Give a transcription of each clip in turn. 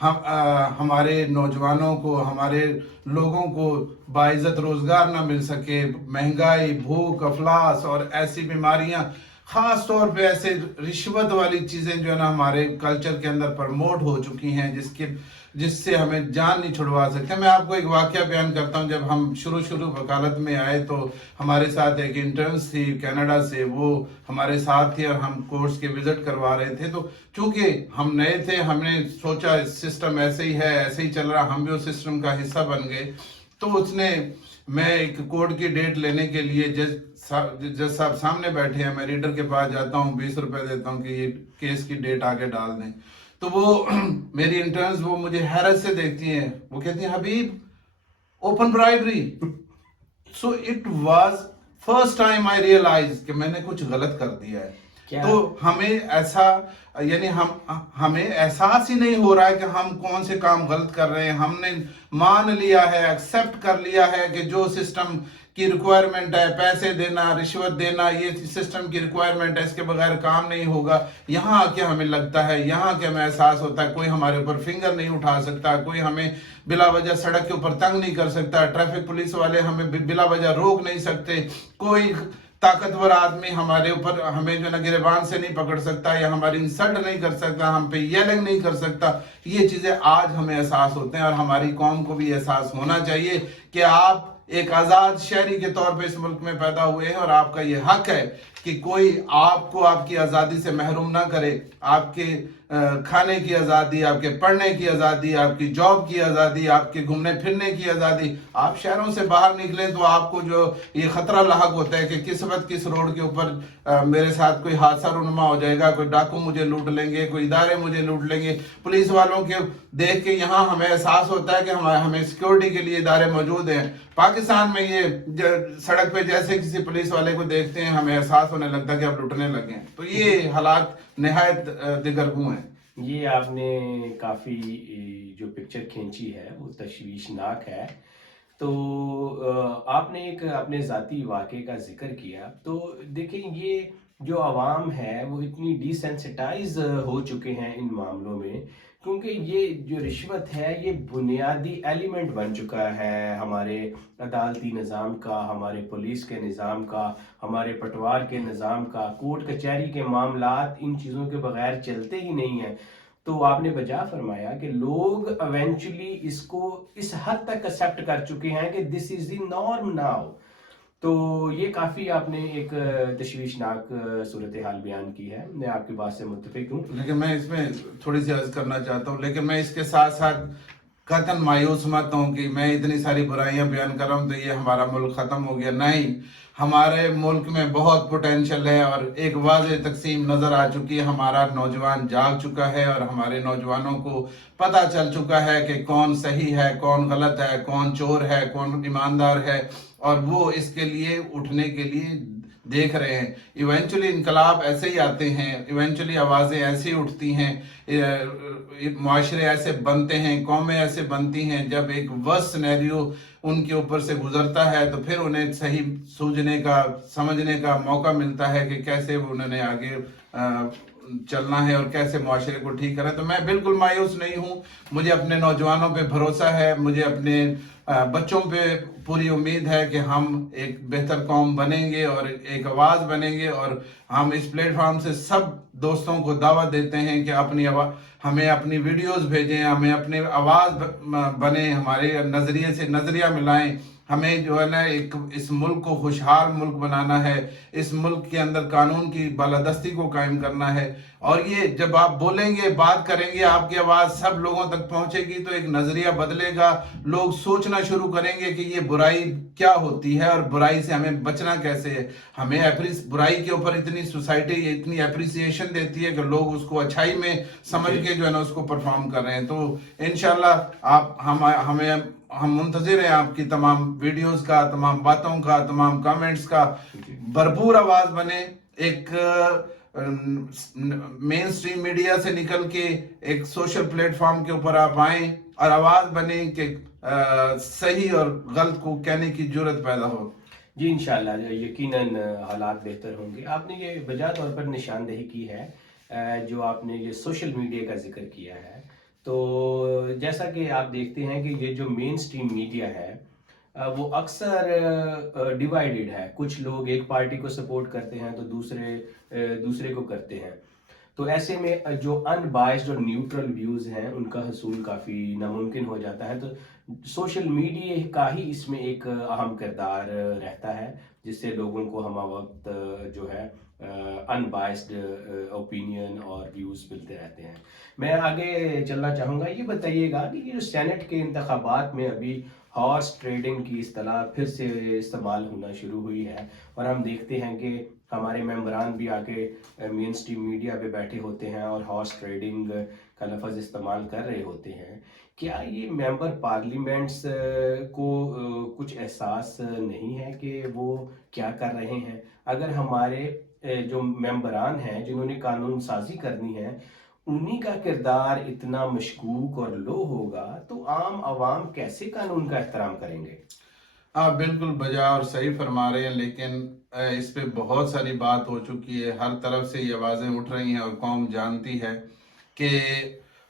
ہمارے نوجوانوں کو، ہمارے لوگوں کو باعزت روزگار نہ مل سکے، مہنگائی، بھوک، افلاس اور ایسی بیماریاں، خاص طور پہ ایسے رشوت والی چیزیں جو ہے نا ہمارے کلچر کے اندر پرموٹ ہو چکی ہیں، جس سے ہمیں جان نہیں چھڑوا سکتے. میں آپ کو ایک واقعہ بیان کرتا ہوں. جب ہم شروع وکالت میں آئے تو ہمارے ساتھ ایک انٹرنس تھی کینیڈا سے، وہ ہمارے ساتھ تھی اور ہم کورس کے وزٹ کروا رہے تھے. تو چونکہ ہم نئے تھے، ہم نے سوچا سسٹم ایسے ہی ہے، ایسے ہی چل رہا، ہم بھی اس سسٹم کا حصہ بن گئے. تو اس نے، میں ایک کورٹ کی ڈیٹ لینے کے لیے جج صاحب سامنے بیٹھے ہیں، میں ریڈر کے پاس جاتا ہوں، 20 روپے دیتا ہوں کہ یہ کیس کی ڈیٹ آگے ڈال دیں. تو وہ میری انٹرنز وہ مجھے حیرت سے دیکھتی ہیں، وہ کہتی ہیں Habib open library. So it was first time I realize کہ میں نے کچھ غلط کر دیا ہے. تو ہمیں ایسا، یعنی ہمیں احساس ہی نہیں ہو رہا ہے کہ ہم کون سے کام غلط کر رہے ہیں. ہم نے مان لیا ہے، ایکسیپٹ کر لیا ہے کہ جو سسٹم کی ریکوائرمنٹ ہے، پیسے دینا، رشوت دینا، یہ سسٹم کی ریکوائرمنٹ ہے، اس کے بغیر کام نہیں ہوگا. یہاں آ کے ہمیں لگتا ہے، یہاں کے ہمیں احساس ہوتا ہے کوئی ہمارے اوپر فنگر نہیں اٹھا سکتا، کوئی ہمیں بلا وجہ سڑک کے اوپر تنگ نہیں کر سکتا، ٹریفک پولیس والے ہمیں بلا وجہ روک نہیں سکتے، کوئی طاقتور آدمی ہمارے اوپر ہمیں جو ہے نا گریبان سے نہیں پکڑ سکتا، یا ہماری انسلٹ نہیں کر سکتا، ہم پہ یلنگ نہیں کر سکتا. یہ چیزیں آج ہمیں احساس ہوتے ہیں، اور ہماری قوم کو بھی احساس ہونا چاہیے کہ آپ ایک آزاد شہری کے طور پہ اس ملک میں پیدا ہوئے ہیں، اور آپ کا یہ حق ہے کہ کوئی آپ کو آپ کی آزادی سے محروم نہ کرے. آپ کے کھانے کی آزادی، آپ کے پڑھنے کی آزادی، آپ کی جاب کی آزادی، آپ کے گھومنے پھرنے کی آزادی. آپ شہروں سے باہر نکلیں تو آپ کو جو یہ خطرہ لاحق ہوتا ہے کہ کس وقت کس روڈ کے اوپر میرے ساتھ کوئی حادثہ رونما ہو جائے گا، کوئی ڈاکو مجھے لوٹ لیں گے، کوئی ادارے مجھے لوٹ لیں گے. پولیس والوں کے دیکھ کے یہاں ہمیں احساس ہوتا ہے کہ ہمیں سیکیورٹی کے لیے ادارے موجود ہیں. پاکستان میں یہ سڑک پہ جیسے کسی پولیس والے کو دیکھتے ہیں ہمیں احساس ہونے لگتا ہے کہ اب لٹنے لگے ہیں. تو یہ حالات نہایت دگرگوں ہیں. یہ آپ نے کافی جو پکچر کھینچی ہے وہ تشویشناک ہے. تو آپ نے ایک اپنے ذاتی واقعے کا ذکر کیا. تو دیکھیں، یہ جو عوام ہے وہ اتنی ڈی سینسٹائز ہو چکے ہیں ان معاملوں میں، کیونکہ یہ جو رشوت ہے یہ بنیادی ایلیمنٹ بن چکا ہے ہمارے عدالتی نظام کا، ہمارے پولیس کے نظام کا، ہمارے پٹوار کے نظام کا. کورٹ کچہری کے معاملات ان چیزوں کے بغیر چلتے ہی نہیں ہیں. تو آپ نے بجا فرمایا کہ لوگ ایونچولی اس کو اس حد تک ایکسیپٹ کر چکے ہیں کہ دس از دی نارم ناؤ. تو یہ کافی آپ نے ایک تشویشناک صورتحال بیان کی ہے. میں آپ کی بات سے متفق ہوں. لیکن میں اس میں تھوڑی سی عرض کرنا چاہتا ہوں، لیکن میں اس کے ساتھ ساتھ قطعاً مایوس مت ہوں کہ میں اتنی ساری برائیاں بیان کر رہا ہوں تو یہ ہمارا ملک ختم ہو گیا. نہیں، ہمارے ملک میں بہت پوٹینشل ہے، اور ایک واضح تقسیم نظر آ چکی ہے. ہمارا نوجوان جاگ چکا ہے، اور ہمارے نوجوانوں کو پتہ چل چکا ہے کہ کون صحیح ہے، کون غلط ہے، کون چور ہے، کون ایماندار ہے، اور وہ اس کے لیے اٹھنے کے لیے دیکھ رہے ہیں. ایونچولی انقلاب ایسے ہی آتے ہیں، ایونچولی آوازیں ایسے ہی اٹھتی ہیں، معاشرے ایسے بنتے ہیں، قومیں ایسے بنتی ہیں. جب ایک ورس سینیریو ان کے اوپر سے گزرتا ہے تو پھر انہیں صحیح سوچنے کا، سمجھنے کا موقع ملتا ہے کہ کیسے انہوں نے آگے چلنا ہے اور کیسے معاشرے کو ٹھیک کرنا ہے. تو میں بالکل مایوس نہیں ہوں. مجھے اپنے نوجوانوں پہ بھروسہ ہے، مجھے اپنے بچوں پہ پوری امید ہے کہ ہم ایک بہتر قوم بنیں گے اور ایک آواز بنیں گے. اور ہم اس پلیٹ فارم سے سب دوستوں کو دعوت دیتے ہیں کہ ہمیں اپنی ویڈیوز بھیجیں، ہمیں اپنی آواز بنیں، ہمارے نظریے سے نظریہ ملائیں. ہمیں جو ہے نا اس ملک کو خوشحال ملک بنانا ہے، اس ملک کے اندر قانون کی بالادستی کو قائم کرنا ہے. اور یہ جب آپ بولیں گے، بات کریں گے، آپ کی آواز سب لوگوں تک پہنچے گی تو ایک نظریہ بدلے گا. لوگ سوچنا شروع کریں گے کہ یہ برائی کیا ہوتی ہے اور برائی سے ہمیں بچنا کیسے ہے. ہمیں برائی کے اوپر اتنی سوسائٹی اتنی اپریسیشن دیتی ہے کہ لوگ اس کو اچھائی میں سمجھ کے جو ہے نا اس کو پرفارم کر رہے ہیں. تو انشاءاللہ ہم منتظر ہیں آپ کی تمام ویڈیوز کا، تمام باتوں کا، تمام کامنٹس کا. بھرپور آواز بنے، ایک مین سٹریم میڈیا سے نکل کے ایک سوشل پلیٹ فارم کے اوپر آپ آئیں اور آواز بنیں کہ صحیح اور غلط کو کہنے کی جرت پیدا ہو. جی انشاءاللہ یقیناً حالات بہتر ہوں گے. آپ نے یہ بجا طور پر نشاندہی کی ہے، جو آپ نے یہ سوشل میڈیا کا ذکر کیا ہے. تو جیسا کہ آپ دیکھتے ہیں کہ یہ جو مین سٹریم میڈیا ہے وہ اکثر ڈیوائیڈڈ ہے. کچھ لوگ ایک پارٹی کو سپورٹ کرتے ہیں تو دوسرے کو کرتے ہیں. تو ایسے میں جو ان بائسڈ اور نیوٹرل ویوز ہیں ان کا حصول کافی ناممکن ہو جاتا ہے. تو سوشل میڈیا کا ہی اس میں ایک اہم کردار رہتا ہے جس سے لوگوں کو ہمہ وقت جو ہے ان بائسڈ اوپینین اور ویوز ملتے رہتے ہیں. میں آگے چلنا چاہوں گا. یہ بتائیے گا کہ یہ جو سینٹ کے انتخابات میں ابھی ہارس ٹریڈنگ کی اصطلاح پھر سے استعمال ہونا شروع ہوئی ہے اور ہم دیکھتے ہیں کہ ہمارے ممبران بھی آ کے مین سٹریم میڈیا پہ بیٹھے ہوتے ہیں اور ہارس ٹریڈنگ کا لفظ استعمال کر رہے ہوتے ہیں. کیا یہ ممبر پارلیمنٹس کو کچھ احساس نہیں ہے کہ وہ کیا کر رہے ہیں؟ اگر ہمارے جو ممبران ہیں جنہوں نے قانون سازی کرنی ہے انہی کا کردار اتنا مشکوک اور لو ہوگا تو عام عوام کیسے قانون کا احترام کریں گے؟ آپ بالکل بجا اور صحیح فرما رہے ہیں، لیکن اس پہ بہت ساری بات ہو چکی ہے. ہر طرف سے یہ آوازیں اٹھ رہی ہیں اور قوم جانتی ہے کہ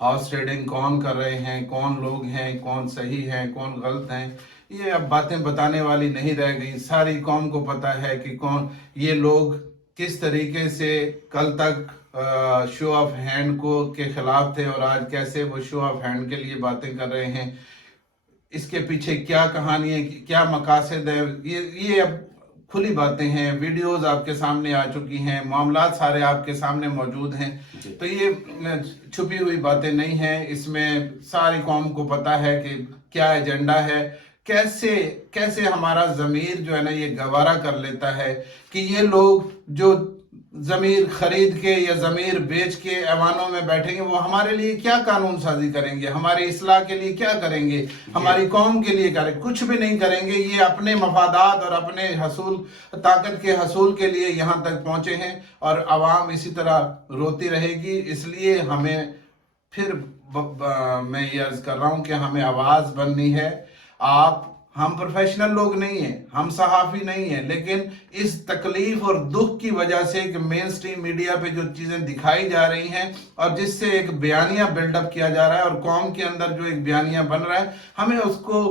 ہاؤس ٹریڈنگ کون کر رہے ہیں، کون لوگ ہیں، کون صحیح ہیں، کون غلط ہیں. یہ اب باتیں بتانے والی نہیں رہ گئی. ساری قوم کو پتہ ہے کہ کون یہ لوگ کس طریقے سے کل تک شو آف ہینڈ کے خلاف تھے اور آج کیسے وہ شو آف ہینڈ کے لیے باتیں کر رہے ہیں. اس کے پیچھے کیا کہانی ہے، کیا مقاصد ہے، یہ اب کھلی باتیں ہیں. ویڈیوز آپ کے سامنے آ چکی ہیں، معاملات سارے آپ کے سامنے موجود ہیں. تو یہ چھپی ہوئی باتیں نہیں ہیں. اس میں ساری قوم کو پتہ ہے کہ کیا ایجنڈا ہے. کیسے ہمارا ضمیر جو ہے نا یہ گوارا کر لیتا ہے کہ یہ لوگ جو ضمیر خرید کے یا ضمیر بیچ کے ایوانوں میں بیٹھیں گے وہ ہمارے لیے کیا قانون سازی کریں گے، ہماری اصلاح کے لیے کیا کریں گے، ہماری قوم کے لیے کریں گے؟ کچھ بھی نہیں کریں گے. یہ اپنے مفادات اور اپنے طاقت کے حصول کے لیے یہاں تک پہنچے ہیں اور عوام اسی طرح روتی رہے گی. اس لیے ہمیں پھر میں یہ عرض کر رہا ہوں کہ ہمیں آواز بننی ہے. ہم پروفیشنل لوگ نہیں ہیں، ہم صحافی نہیں ہیں، لیکن اس تکلیف اور دکھ کی وجہ سے کہ مین سٹریم میڈیا پہ جو چیزیں دکھائی جا رہی ہیں اور جس سے ایک بیانیہ بلڈ اپ کیا جا رہا ہے اور قوم کے اندر جو ایک بیانیہ بن رہا ہے، ہمیں اس کو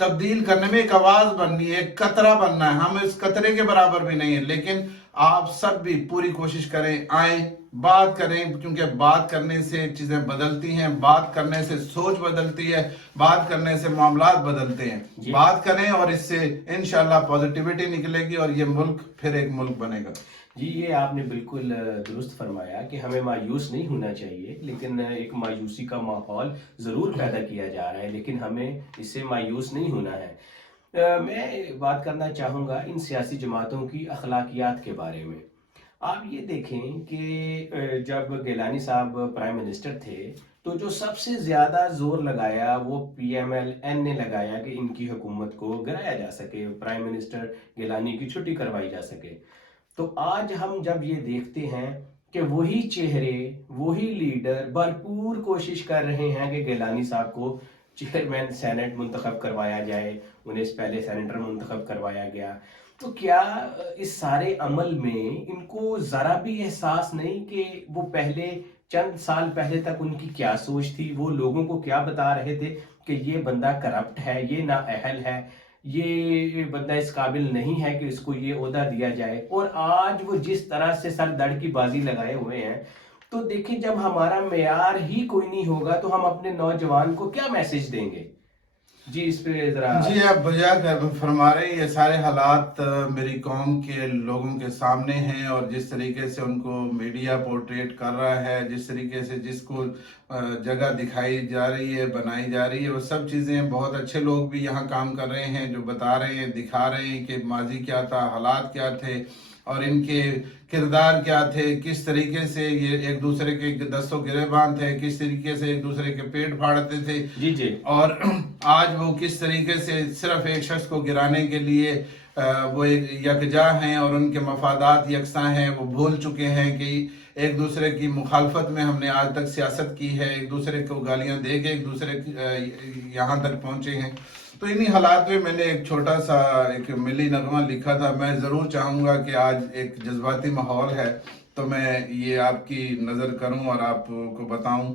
تبدیل کرنے میں ایک آواز بننی ہے، ایک قطرہ بننا ہے. ہم اس قطرے کے برابر بھی نہیں ہیں، لیکن آپ سب بھی پوری کوشش کریں، آئیں، بات کریں، کیونکہ بات کرنے سے چیزیں بدلتی ہیں، بات کرنے سے سوچ بدلتی ہے، بات کرنے سے معاملات بدلتے ہیں. بات کریں اور اس سے انشاءاللہ پوزیٹیوٹی نکلے گی اور یہ ملک پھر ایک ملک بنے گا. جی یہ آپ نے بالکل درست فرمایا کہ ہمیں مایوس نہیں ہونا چاہیے، لیکن ایک مایوسی کا ماحول ضرور پیدا کیا جا رہا ہے، لیکن ہمیں اس سے مایوس نہیں ہونا ہے. میں بات کرنا چاہوں گا ان سیاسی جماعتوں کی اخلاقیات کے بارے میں. آپ یہ دیکھیں کہ جب گیلانی صاحب پرائم منسٹر تھے تو جو سب سے زیادہ زور لگایا وہ پی ایم ایل این نے لگایا کہ ان کی حکومت کو گرایا جا سکے، پرائم منسٹر گیلانی کی چھٹی کروائی جا سکے. تو آج ہم جب یہ دیکھتے ہیں کہ وہی چہرے، وہی لیڈر بھرپور کوشش کر رہے ہیں کہ گیلانی صاحب کو چیئرمین سینٹ منتخب کروایا جائے، انہیں اس پہلے سینیٹر منتخب کروایا گیا. تو کیا اس سارے عمل میں ان کو ذرا بھی احساس نہیں کہ وہ پہلے چند سال پہلے تک ان کی کیا سوچ تھی، وہ لوگوں کو کیا بتا رہے تھے کہ یہ بندہ کرپٹ ہے، یہ نااہل ہے، یہ بندہ اس قابل نہیں ہے کہ اس کو یہ عہدہ دیا جائے، اور آج وہ جس طرح سے سر دڑ کی بازی لگائے ہوئے ہیں. تو دیکھیں جب ہمارا معیار ہی کوئی نہیں ہوگا تو ہم اپنے نوجوان کو کیا میسج دیں گے؟ جی اس پہ ذرا. جی آپ بجا فرما رہے ہیں. یہ سارے حالات میری قوم کے لوگوں کے سامنے ہیں اور جس طریقے سے ان کو میڈیا پورٹریٹ کر رہا ہے، جس طریقے سے جس کو جگہ دکھائی جا رہی ہے، بنائی جا رہی ہے، وہ سب چیزیں بہت اچھے لوگ بھی یہاں کام کر رہے ہیں جو بتا رہے ہیں، دکھا رہے ہیں کہ ماضی کیا تھا، حالات کیا تھے اور ان کے کردار کیا تھے، کس طریقے سے یہ ایک دوسرے کے دستوں گریباں تھے، کس طریقے سے ایک دوسرے کے پیٹ پھاڑتے تھے. جی اور آج وہ کس طریقے سے صرف ایک شخص کو گرانے کے لیے وہ یکجا ہیں اور ان کے مفادات یکساں ہیں. وہ بھول چکے ہیں کہ ایک دوسرے کی مخالفت میں ہم نے آج تک سیاست کی ہے، ایک دوسرے کو گالیاں دے کے ایک دوسرے یہاں تک پہنچے ہیں. تو انہی حالات میں میں نے ایک چھوٹا سا ایک ملی نغمہ لکھا تھا. میں ضرور چاہوں گا کہ آج ایک جذباتی ماحول ہے تو میں یہ آپ کی نظر کروں اور آپ کو بتاؤں